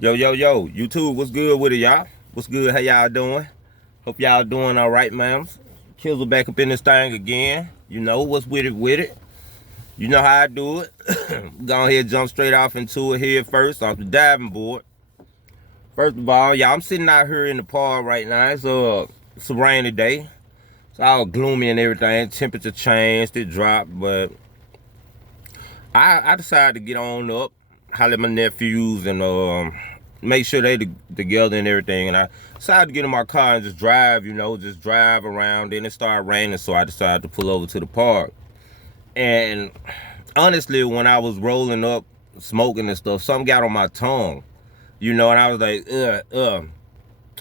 Yo, yo, yo, YouTube, what's good with it, y'all? What's good? How y'all doing? Hope y'all doing all right, man. Kizzle back up in this thing again. You know what's with it, with it. You know how I do it. Go ahead, jump straight off into it here first, off the diving board. First of all, y'all, I'm sitting out here in the park right now. It's a rainy day. It's all gloomy and everything. Temperature changed, it dropped, but I decided to get on up, holler at my nephews, and make sure they together and everything. And I decided to get in my car and just drive, just drive around. Then it started raining, so I decided to pull over to the park. And honestly, when I was rolling up, smoking and stuff, something got on my tongue, and I was like,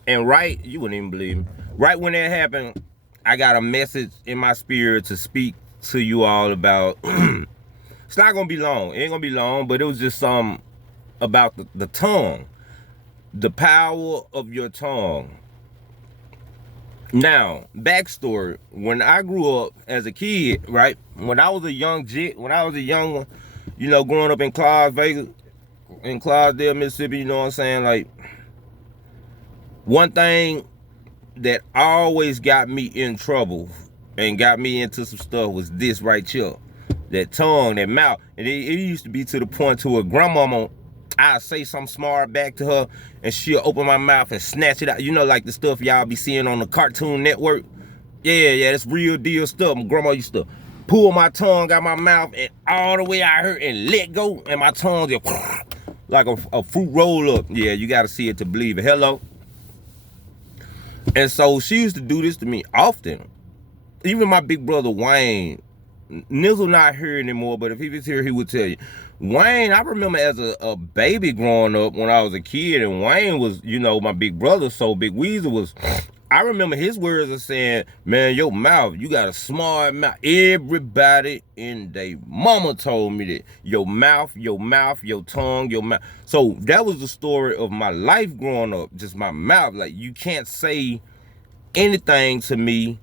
And right, you wouldn't even believe me. Right when that happened, I got a message in my spirit to speak to you all about. It's not gonna be long. It ain't gonna be long, but it was just something about the tongue, the power of your tongue. Now, backstory: when I grew up as a kid, right? When I was a young jit, when I was a young one, growing up in Vegas, in Clydesdale, Mississippi, you know what I'm saying? Like, one thing that always got me in trouble and got me into some stuff was this right here. That tongue, that mouth. And it used to be to the point to a grandmama, I'd say something smart back to her and she'll open my mouth and snatch it out. You know, like the stuff y'all be seeing on the Cartoon Network. Yeah, that's real deal stuff. My grandma used to pull my tongue out my mouth and all the way out here and let go. And my tongue just like a fruit roll up. Yeah, you got to see it to believe it. Hello. And so she used to do this to me often. Even my big brother Wayne, Nizzle not here anymore, but if he was here, he would tell you. Wayne, I remember as a baby growing up when I was a kid, and Wayne was, my big brother, so Big Weezer was, I remember his words of saying, man, your mouth, you got a smart mouth. Everybody in they mama told me that. Your mouth, your tongue, your mouth. So that was the story of my life growing up, just my mouth. Like, you can't say anything to me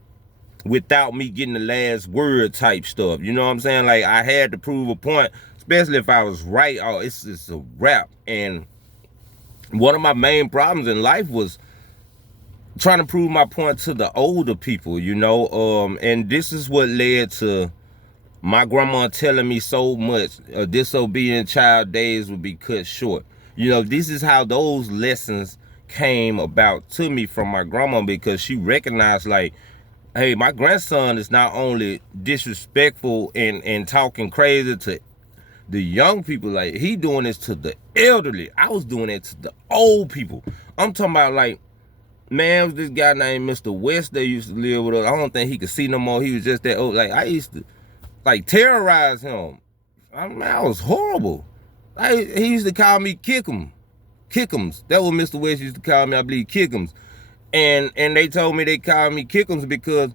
without me getting the last word type stuff. You know what I'm saying? Like, I had to prove a point, especially if I was right. Oh, it's a wrap. And one of my main problems in life was trying to prove my point to the older people, and this is what led to my grandma telling me so much a disobedient child days would be cut short. This is how those lessons came about to me from my grandma, because she recognized, like, hey, my grandson is not only disrespectful and talking crazy to the young people, like, he doing this to the elderly. I was doing it to the old people. I'm talking about, like, man, was this guy named Mr. West that used to live with us. I don't think he could see no more. He was just that old. Like, I used to, like, terrorize him. I was horrible. He used to call me Kickums. That was Mr. West used to call me, I believe, Kickums. And they told me they called me Kickums because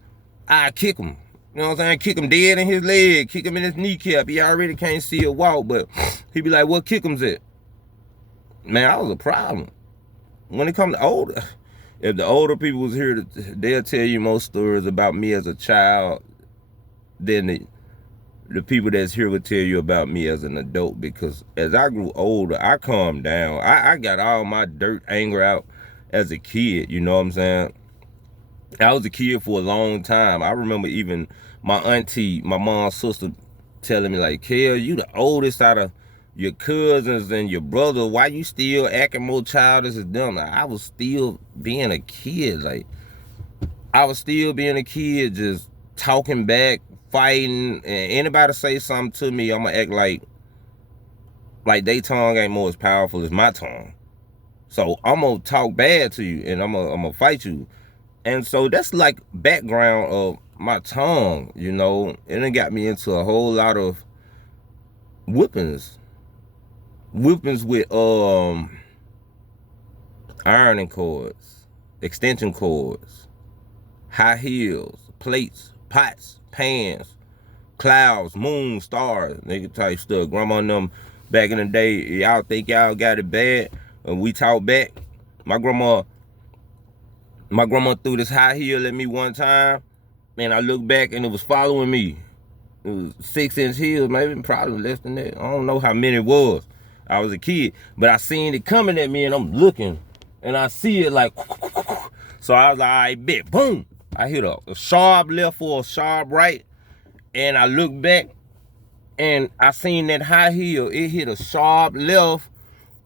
I kick him. You know what I'm saying? Kick him dead in his leg, kick him in his kneecap. He already can't see or walk, but he be like, what Kickums at? Man, I was a problem. When it comes to older, if the older people was here, they'll tell you most stories about me as a child than the people that's here would tell you about me as an adult, because as I grew older, I calmed down. I got all my dirt, anger out as a kid, you know what I'm saying? I was a kid for a long time. I remember even my auntie, my mom's sister, telling me, like, Kel, you the oldest out of your cousins and your brother. Why you still acting more childish as them? Like, I was still being a kid. Like, I was still being a kid, just talking back, fighting. And anybody say something to me, I'm going to act like they tongue ain't more as powerful as my tongue. So I'm going to talk bad to you and I'm going to fight you. And so that's like background of my tongue, and it got me into a whole lot of whippings with ironing cords, extension cords, high heels, plates, pots, pans, clouds, moon, stars, nigga type stuff. Grandma and them back in the day, y'all think y'all got it bad, and we talk back. My grandma threw this high heel at me one time, and I looked back and it was following me. It was 6-inch heels, maybe probably less than that. I don't know how many it was. I was a kid, but I seen it coming at me and I'm looking and I see it like, so I was like, all right, bet, boom. I hit a sharp left or a sharp right, and I looked back and I seen that high heel, it hit a sharp left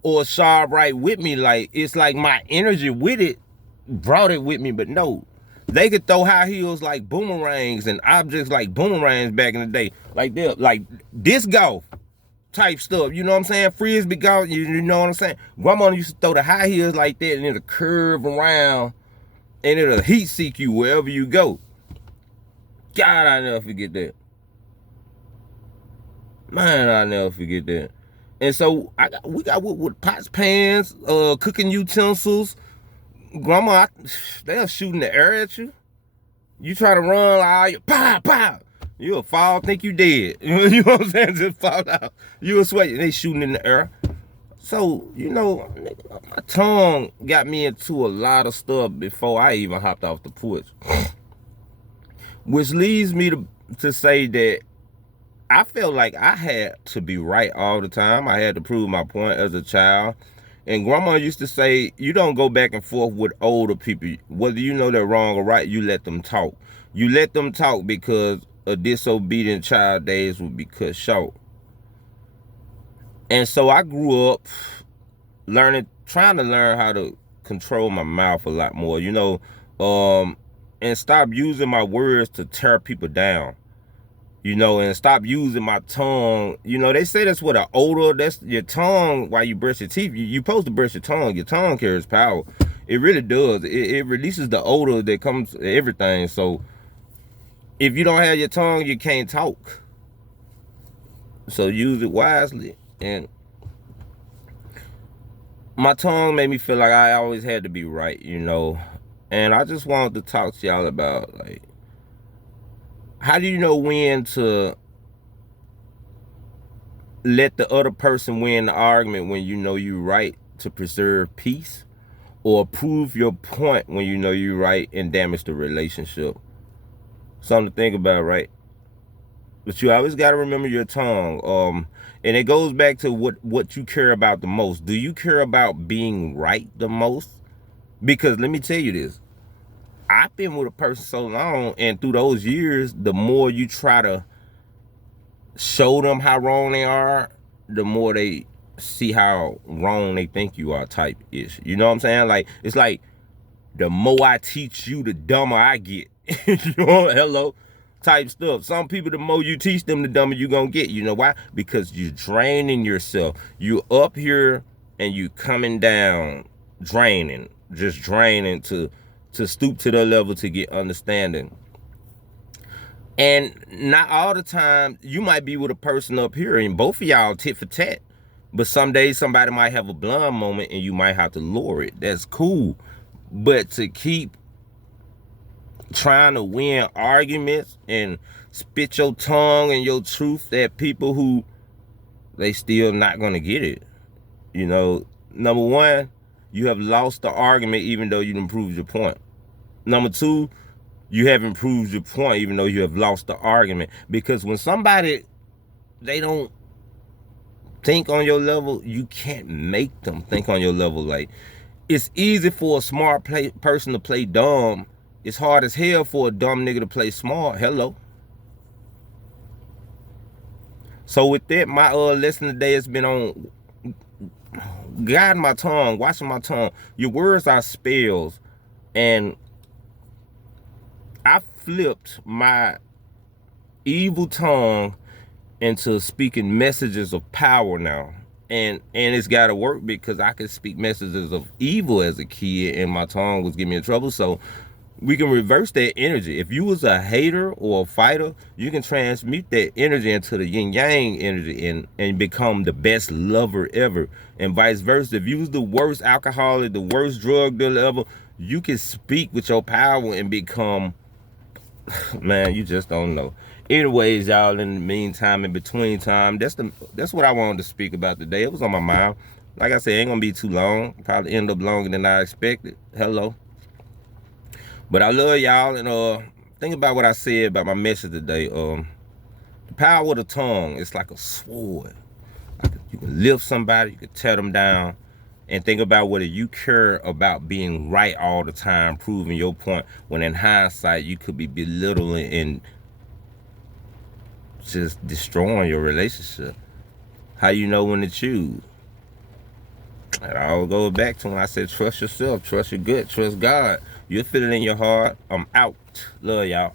or a sharp right with me. Like, it's like my energy with it brought it with me, but no. They could throw high heels like boomerangs and objects like boomerangs back in the day. Like disc golf type stuff. You know what I'm saying? Frisbee golf, you know what I'm saying? Grandma used to throw the high heels like that and it'll curve around and it'll heat seek you wherever you go. God, I never forget that. Man, I never forget that. And so we got with pots, pans, cooking utensils. Grandma, they'll shoot in the air at you. You try to run like, pow, pow. You'll fall, think you dead. You know what I'm saying? Just fall out. You'll sweat. They shooting in the air. So, you know, my tongue got me into a lot of stuff before I even hopped off the porch. Which leads me to say that I felt like I had to be right all the time. I had to prove my point as a child. And grandma used to say, you don't go back and forth with older people. Whether you know they're wrong or right, you let them talk. You let them talk because a disobedient child days would be cut short. And so I grew up trying to learn how to control my mouth a lot more, you know, and stop using my words to tear people down. You know, and stop using my tongue. You know, they say that's what an odor, that's your tongue while you brush your teeth. You're supposed to brush your tongue. Your tongue carries power. It really does. It releases the odor that comes with everything. So if you don't have your tongue, you can't talk. So use it wisely. And my tongue made me feel like I always had to be right, you know. And I just wanted to talk to y'all about, like, how do you know when to let the other person win the argument when you know you're right to preserve peace, or prove your point when you know you're right and damage the relationship? Something to think about, right? But you always got to remember your tongue. And it goes back to what you care about the most. Do you care about being right the most? Because let me tell you this. I've been with a person so long, and through those years, the more you try to show them how wrong they are, the more they see how wrong they think you are, type ish. You know what I'm saying? Like, it's like the more I teach you, the dumber I get. You know, hello, type stuff. Some people, the more you teach them, the dumber you gonna get. You know why? Because you're draining yourself. You up here and you coming down, draining, just draining to stoop to their level to get understanding. And not all the time, you might be with a person up here and both of y'all tit for tat. But some days somebody might have a blonde moment and you might have to lower it. That's cool. But to keep trying to win arguments and spit your tongue and your truth at people who they still not gonna get it. You know, number one, you have lost the argument even though you improved your point. Number two, you haven't proved your point even though you have lost the argument. Because when somebody, they don't think on your level, you can't make them think on your level. Like, it's easy for a smart person to play dumb. It's hard as hell for a dumb nigga to play smart. Hello. So with that, my lesson today has been on guiding my tongue, watching my tongue. Your words are spells. And I flipped my evil tongue into speaking messages of power now. And it's got to work because I could speak messages of evil as a kid and my tongue was getting me in trouble. So we can reverse that energy. If you was a hater or a fighter, you can transmute that energy into the yin yang energy and become the best lover ever. And vice versa. If you was the worst alcoholic, the worst drug dealer ever, you can speak with your power and become, man, you just don't know. Anyways, y'all, in the meantime, in between time, that's what I wanted to speak about today. It was on my mind. Like I said, it ain't gonna be too long. Probably end up longer than I expected. Hello. But I love y'all, and think about what I said about my message today. The power of the tongue is like a sword. You can lift somebody, you can tear them down. And think about whether you care about being right all the time, proving your point, when in hindsight you could be belittling and just destroying your relationship. How you know when to choose? And I will go back to when I said trust yourself, trust your gut, trust God. You'll feel it in your heart. I'm out. Love y'all.